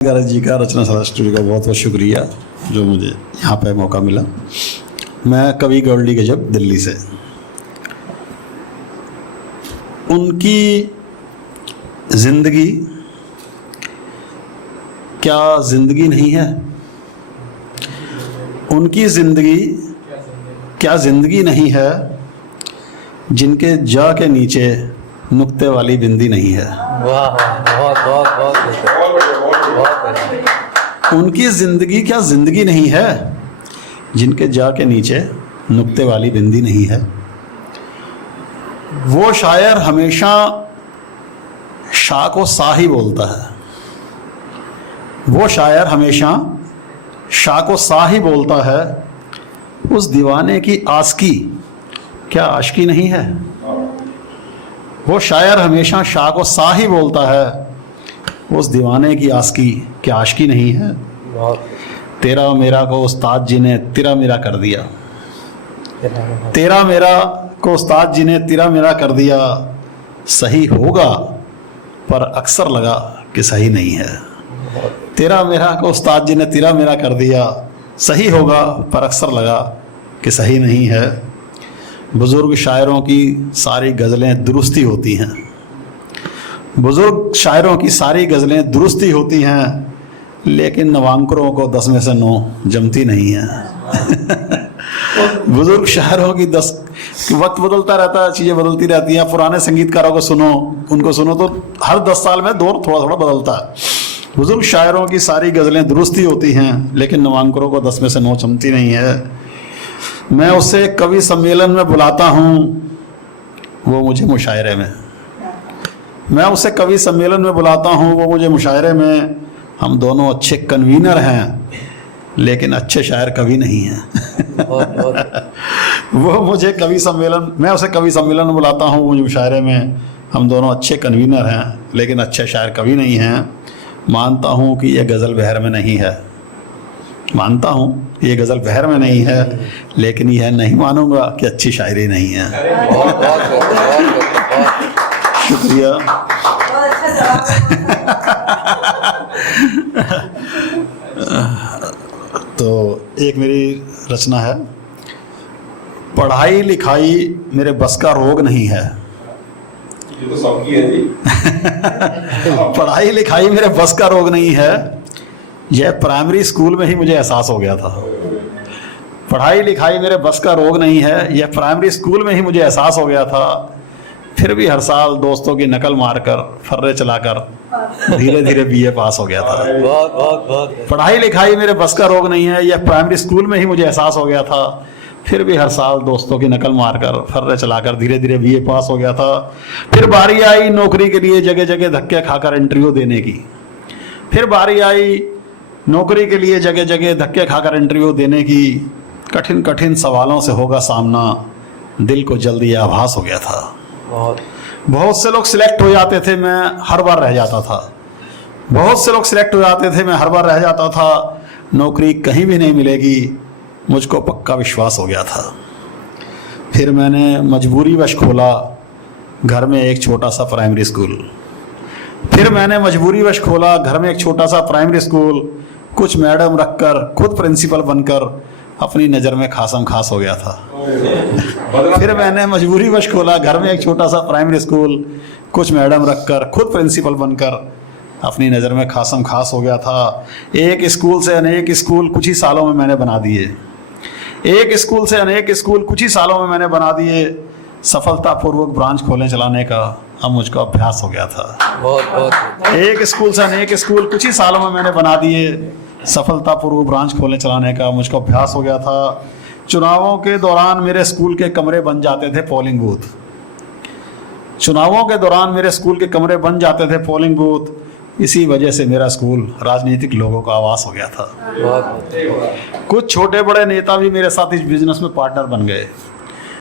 गरज जी का रचना साला स्टूडियो का बहुत बहुत शुक्रिया जो मुझे यहाँ पे मौका मिला। मैं कवि गौरली गजब दिल्ली से। उनकी ज़िंदगी क्या ज़िंदगी नहीं है? उनकी ज़िंदगी क्या ज़िंदगी नहीं है जिनके जा के नीचे नुक्ते वाली बिंदी नहीं है। वाह, बहुत बहुत बहुत बढ़िया। उनकी ज़िंदगी क्या ज़िंदगी नहीं है जिनके जा के नीचे नुक्ते वाली बिंदी नहीं है। वो शायर हमेशा शाह को सा ही बोलता है। वो शायर हमेशा शाह को सा ही बोलता है। उस दीवाने की आस्की क्या आशिकी नहीं है। वो शायर हमेशा शाह को सा ही बोलता है। उस दीवाने की आस्की क्या आशिकी नहीं है। तेरा मेरा को उस्ताद जी ने तेरा मेरा कर दिया। तेरा मेरा को उस्ताद जी ने तेरा मेरा कर दिया। सही होगा पर अक्सर लगा कि सही नहीं है। तेरा मेरा को उस्ताद जी ने तेरा मेरा कर दिया। सही होगा पर अक्सर लगा कि सही नहीं है। बुज़ुर्ग शायरों की सारी गज़लें दुरुस्ती होती हैं। बुज़ुर्ग शायरों की सारी गज़लें दुरुस्ती होती हैं, लेकिन नवांकुरों को 10 में से 9 जमती नहीं है। बुज़ुर्ग शायरों की 10 वक्त बदलता रहता है, चीज़ें बदलती रहती हैं। पुराने संगीतकारों को सुनो, उनको सुनो तो हर 10 साल में दौर थोड़ा थोड़ा बदलता है। बुज़ुर्ग शायरों की सारी गज़लें दुरुस्ती होती हैं, लेकिन नवांकुरों को 10 में से 9 जमती नहीं है। मैं उसे कवि सम्मेलन में बुलाता हूँ, वो मुझे मुशायरे में। मैं उसे कवि सम्मेलन में बुलाता हूँ, वो मुझे मुशायरे में। हम दोनों अच्छे कन्वीनर हैं, लेकिन अच्छे शायर कवि नहीं हैं। वो मुझे कवि सम्मेलन, मैं उसे कवि सम्मेलन में बुलाता हूँ, वो मुझे मुशायरे में। हम दोनों अच्छे कन्वीनर हैं, लेकिन अच्छे शायर कवि नहीं हैं। मानता हूँ कि यह गज़ल बहर में नहीं है। मानता हूँ ये गज़ल बहर में नहीं है, लेकिन यह नहीं मानूंगा कि अच्छी शायरी नहीं है। शुक्रिया। तो एक मेरी रचना है, पढ़ाई लिखाई मेरे बस का रोग नहीं है। ये तो सबकी है जी। पढ़ाई लिखाई मेरे बस का रोग नहीं है, यह प्राइमरी स्कूल में ही मुझे एहसास हो गया था। पढ़ाई लिखाई मेरे बस का रोग नहीं है, यह प्राइमरी स्कूल में ही मुझे एहसास हो गया था। फिर भी हर साल दोस्तों की नकल मारकर फर्रे चलाकर धीरे धीरे बीए पास हो गया था। बहुत बहुत बहुत। पढ़ाई लिखाई मेरे बस का रोग नहीं है, यह प्राइमरी स्कूल में ही मुझे एहसास हो गया था। फिर भी हर साल दोस्तों की नकल मारकर फर्रे चलाकर धीरे धीरे बीए पास हो गया था। फिर बारी आई नौकरी के लिए जगह जगह धक्के खाकर इंटरव्यू देने की। फिर बारी आई नौकरी के लिए जगह जगह धक्के खाकर इंटरव्यू देने की। कठिन कठिन सवालों से होगा सामना, दिल को जल्दी आभास हो गया था। बहुत से लोग सिलेक्ट हो जाते थे, मैं हर बार रह जाता था। बहुत से लोग सिलेक्ट हो जाते थे, मैं हर बार रह जाता था। नौकरी कहीं भी नहीं मिलेगी, मुझको पक्का विश्वास हो गया था। फिर मैंने मजबूरीवश खोला घर में एक छोटा सा प्राइमरी स्कूल। फिर मैंने मजबूरीवश खोला घर में एक छोटा सा प्राइमरी स्कूल। कुछ मैडम रखकर खुद प्रिंसिपल बनकर अपनी नज़र में खासम खास हो गया था। फिर मैंने मजबूरीवश खोला घर में एक छोटा सा प्राइमरी स्कूल। कुछ मैडम रखकर खुद प्रिंसिपल बनकर अपनी नज़र में खासम खास हो गया था। एक स्कूल से अनेक स्कूल कुछ ही सालों में मैंने बना दिए। एक स्कूल से अनेक स्कूल कुछ ही सालों में मैंने बना दिए। सफलतापूर्वक ब्रांच खोलने चलाने का अब मुझको अभ्यास हो गया था। बहुत एक स्कूल से अनेक स्कूल कुछ ही सालों में मैंने बना दिए। सफलतापूर्वक ब्रांच खोलने चलाने का मुझको अभ्यास हो गया था। चुनावों के दौरान मेरे स्कूल के कमरे बन जाते थे पोलिंग बूथ। चुनावों के दौरान मेरे स्कूल के कमरे बन जाते थे पोलिंग बूथ। इसी वजह से मेरा स्कूल राजनीतिक लोगों का आवास हो गया था। कुछ छोटे बड़े नेता भी मेरे साथ इस बिजनेस में पार्टनर बन गए।